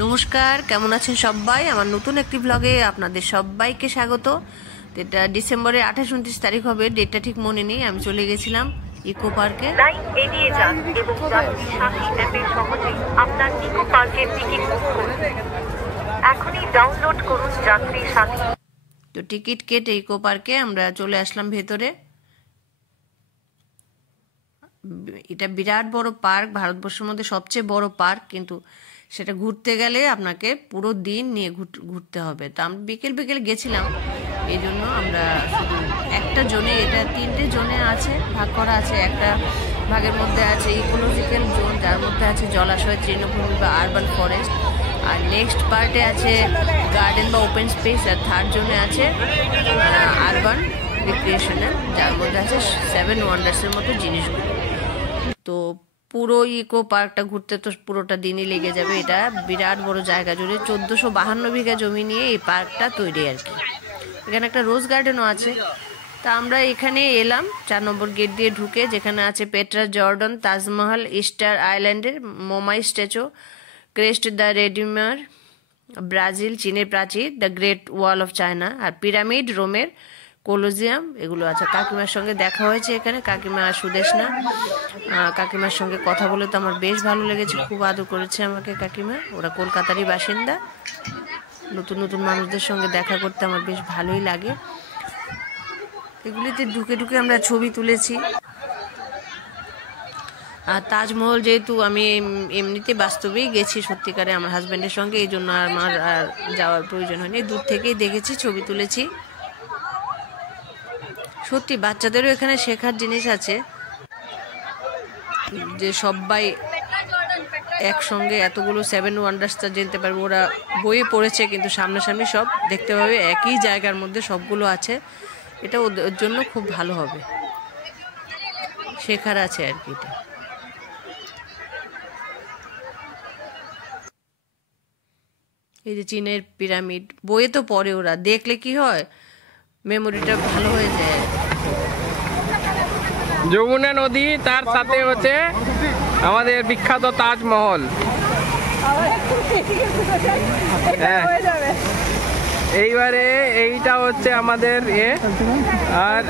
নমস্কার, কেমন আছেন সবাই? আমার নতুন একটি ব্লগে আপনাদের সবাইকে স্বাগত। এটা ডিসেম্বরের 28-29 তারিখ হবে, ডেটটা ঠিক মনে নেই। আমি চলে গেছিলাম ইকো পার্কে। লাইন এগিয়ে যান এবং যাত্রী সাথী অ্যাপের সহজে আপনার ইকো পার্কের টিকিট বুক করুন। এখনই ডাউনলোড করুন যাত্রী সাথী। তো টিকিট কেটে ইকো পার্কে আমরা চলে আসলাম ভেতরে। এটা বিরাট বড় পার্ক, ভারতবর্ষের মধ্যে সবচেয়ে বড় পার্ক, কিন্তু সেটা ঘুরতে গেলে আপনাকে পুরো দিন নিয়ে ঘুরতে হবে। তো আমরা বিকেল বিকেল গেছিলাম, এই জন্য আমরা শুধু একটা জোনে, এটা 3টে জোনে আছে, ভাগ করা আছে। একটা ভাগের মধ্যে আছে ইকোলজিক্যাল জোন, যার মধ্যে আছে জলাশয়, তৃণভূমি বা আরবান ফরেস্ট। আর নেক্সট পার্টে আছে গার্ডেন বা ওপেন স্পেস। আর থার্ড জোনে আছে আরবান রিক্রিয়েশনাল, যার মধ্যে আছে 7 ওয়ান্ডার্সের মতো জিনিসগুলো। তো পুরো ইকো পার্কটা ঘুরতে তো পুরোটা দিনই লেগে যাবে। এটা বিরাট বড় জায়গা জুড়ে 1452 বিঘা জমি নিয়ে এই পার্কটা তৈরি আর কি। এখানে একটা রোজ গার্ডেনও আছে। তা আমরা এখানে এলাম 4 নম্বর গেট দিয়ে ঢুকে, যেখানে আছে পেট্রা জর্ডন, তাজমহল, ইস্টার আইল্যান্ডের moai statue, Christ the Redeemer, Brazil চীনের প্রাচীর, the Great Wall of China, আর পিরামিড রোমের কোলোজিয়াম, এগুলো আছে। কাকিমার সঙ্গে দেখা হয়েছে এখানে, কাকিমা সুদেশনা। কাকিমার সঙ্গে কথা বলে তো আমার বেশ ভালো লেগেছে, খুব আদর করেছে আমাকে কাকিমা। ওরা কলকাতারই বাসিন্দা। নতুন নতুন মানুষদের সঙ্গে দেখা করতে আমার বেশ ভালোই লাগে। এগুলিতে ঢুকে ঢুকে আমরা ছবি তুলেছি। আর তাজমহল যেহেতু আমি এমনিতে বাস্তবেই গেছি সত্যিকারে আমার হাজব্যান্ডের সঙ্গে, এই জন্য আমার আর যাওয়ার প্রয়োজন হয়নি, দূর থেকেই দেখেছি, ছবি তুলেছি। সত্যি বাচ্চাদেরও এখানে শেখার জিনিস আছে, যে সবাই একসঙ্গে এতগুলো 7 ওয়ান্ডার্সটা জানতে পারবে। ওরা বইয়ে পড়েছে, কিন্তু সামনাসামনি সব দেখতে পাবে, একই জায়গার মধ্যে সবগুলো আছে। এটা ওদের জন্য খুব ভালো হবে, শেখার আছে আর কি। এটা এই যে চীনের পিরামিড, বইয়ে তো পড়ে, ওরা দেখলে কি হয়, মেমোরিটা ভালো হয়ে যায়। যমুনা নদী, তার সাথে হচ্ছে আমাদের বিখ্যাত তাজমহল। হ্যাঁ, এইবারে এইটা হচ্ছে আমাদের আর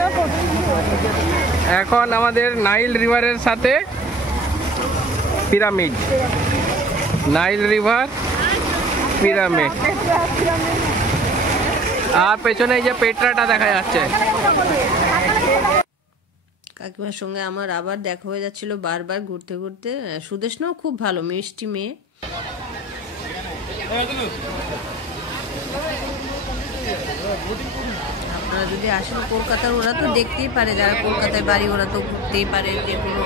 এখন আমাদের নাইল রিভারের সাথে পিরামিড, নাইল রিভার পিরামিড। আর পেছনে এই যে পেট্রাটা দেখা যাচ্ছে। কাকিমার সঙ্গে আমার আবার দেখা হয়ে যাচ্ছিল বারবার ঘুরতে ঘুরতে। সুদেশনাও খুব ভালো, মিষ্টি মেয়ে। আপনারা যদি আসেন কলকাতার, ওরা তো দেখতেই পারে, যারা কলকাতায় বাড়ি ওরা তো ঘুরতেই পারে, যে কোনো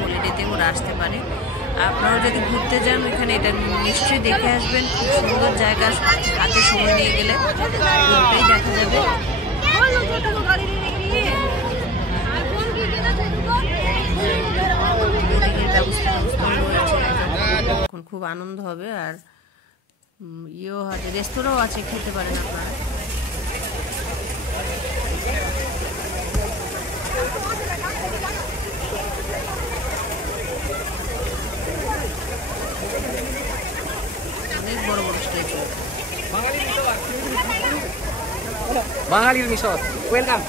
হলিডেতে ওরা আসতে পারে। আপনারাও যদি ঘুরতে যান এখানে, এটা নিশ্চয়ই দেখে আসবেন। খুব সুন্দর জায়গা, হাতে সময় নিয়ে গেলে পুরোটাই দেখা যাবে। এখন খুব আনন্দ হবে। আর ইয়েও আছে, রেস্তোরাঁও আছে, খেতে পারেন আপনারা। অনেক বড় বড় স্ট্যাচু। বাঙালির মিশর, ওয়েলকাম।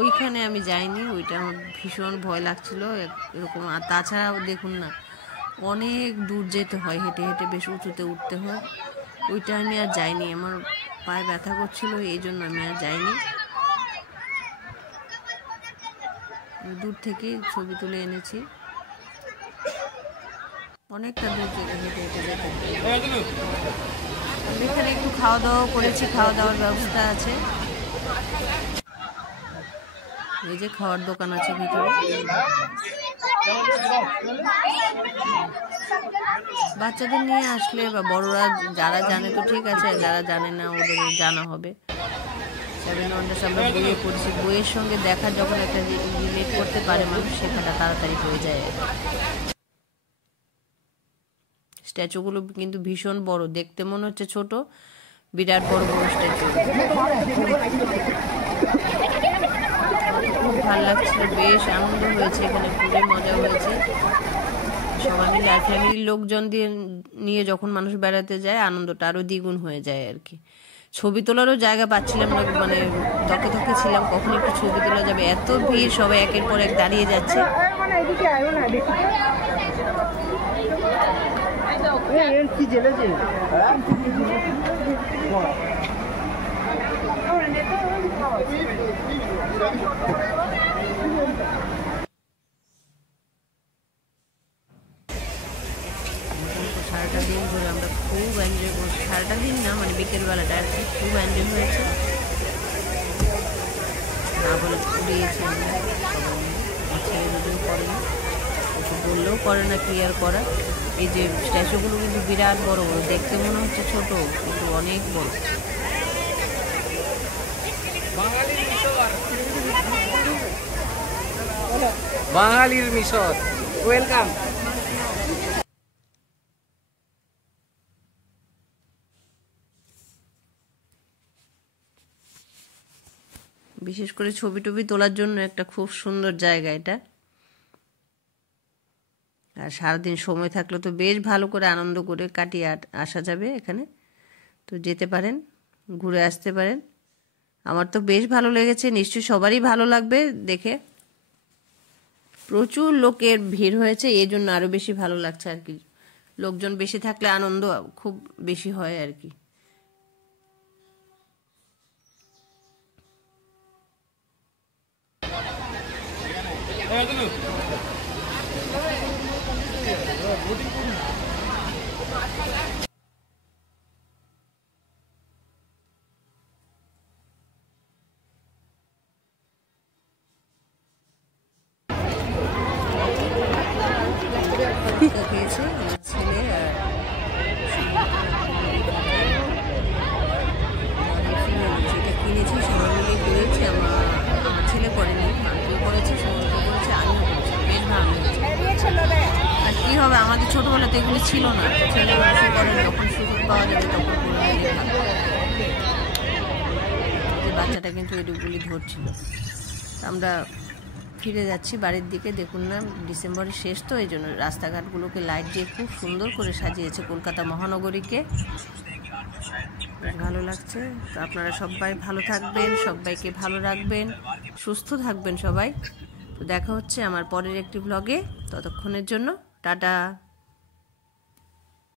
ওইখানে আমি যাইনি, ওইটা আমার ভীষণ ভয় লাগছিল এরকম। আর তাছাড়াও দেখুন না, অনেক দূর যেতে হয়, হেঁটে হেঁটে বেশ উঁচুতে উঠতে হয়। ওইটা আমি আর যাইনি, আমার পায়ে ব্যথা করছিল, এই জন্য আমি আর যাইনি। দূর থেকেই ছবি তুলে এনেছি। অনেকটা দূর থেকে হেঁটে হেঁটে যেতে হয়। এখানে একটু খাওয়া দাওয়া করেছি, খাওয়া দাওয়ার ব্যবস্থা আছে। এই যে খাওয়ার দোকান আছে ভিতরে। বাচ্চাদের নিয়ে আসলে বা বড়রা যারা জানে তো ঠিক আছে, যারা জানে না ওদের জানা হবে। 7 ওয়ান্ডার্স আমরা বইয়ে পড়ছি, বইয়ের সঙ্গে দেখা যখন একটা রিলেট করতে পারে মানুষ, শেখাটা তাড়াতাড়ি হয়ে যায়। স্ট্যাচুগুলো কিন্তু ভীষণ বড়, দেখতে মনে হচ্ছে ছোট, বিরাট বড় বড় স্ট্যাচু। খুব ভালো লাগছিল, বেশ আনন্দ হয়েছে এখানে, ঘুরে মজা হয়েছে। সবাই মিলে আর ফ্যামিলির লোকজন নিয়ে যখন মানুষ বেড়াতে যায় আনন্দটা আরো দ্বিগুণ হয়ে যায় আর কি। ছবি তোলারও জায়গা পাচ্ছিলাম না, মানে ধকে ধকে ছিলাম কখন একটু ছবি তোলা যাবে, এত ভিড়, সবাই একের পর এক দাঁড়িয়ে যাচ্ছে। সারাটা দিন ধরে আমরা খুব এনজয় করছি, সারাটা দিন না মানে বিকেলবেলাটা আর কি, খুব এনজয় হয়েছে। না বলে উড়িয়েছি আমরা, ছেলে দুজন করে না, ওকে বললেও করে না ক্লিয়ার করা। এই যে স্ট্যাচুগুলো কিন্তু বিরাট বড় বড়, দেখতে মনে হচ্ছে ছোট কিন্তু অনেক বড়। বাঙালির মিশর, ওয়েলকাম। বিশেষ করে ছবি টবি তোলার জন্য একটা খুব সুন্দর জায়গা এটা। আর সারাদিন সময় থাকলে তো বেশ ভালো করে আনন্দ করে কাটিয়ে আসা যাবে এখানে, তো যেতে পারেন, ঘুরে আসতে পারেন। আমার তো বেশ ভালো লেগেছে, নিশ্চয়ই সবারই ভালো লাগবে দেখে। প্রচুর লোকের ভিড় হয়েছে, এই জন্য আরো বেশি ভালো লাগছে আর কি। লোকজন বেশি থাকলে আনন্দ খুব বেশি হয় আর কি। খেয়েছে আমার ছেলে আর যেটা কিনেছি সবাই মিলে করেছি। আমার ছেলে করেনি, আমিও করেছি, সবাই করেছে, আমিও করেছি, বেশ ভালো লেগেছে। আর কি হবে, আমাদের ছোটবেলাতে এগুলো ছিল না, ছেলে মানুষ করেন, যখন সুযোগ পাওয়া যাবে তখন করে বাচ্চাটা কিন্তু এগুলি ধরছিল। আমরা ফিরে যাচ্ছি বাড়ির দিকে। দেখুন না, ডিসেম্বরের শেষ তো, এই জন্য রাস্তাঘাটগুলোকে লাইট দিয়ে খুব সুন্দর করে সাজিয়েছে কলকাতা মহানগরীকে, ভালো লাগছে। তো আপনারা সবাই ভালো থাকবেন, সবাইকে ভালো রাখবেন, সুস্থ থাকবেন সবাই। তো দেখা হচ্ছে আমার পরের একটি ব্লগে, ততক্ষণের জন্য টাটা।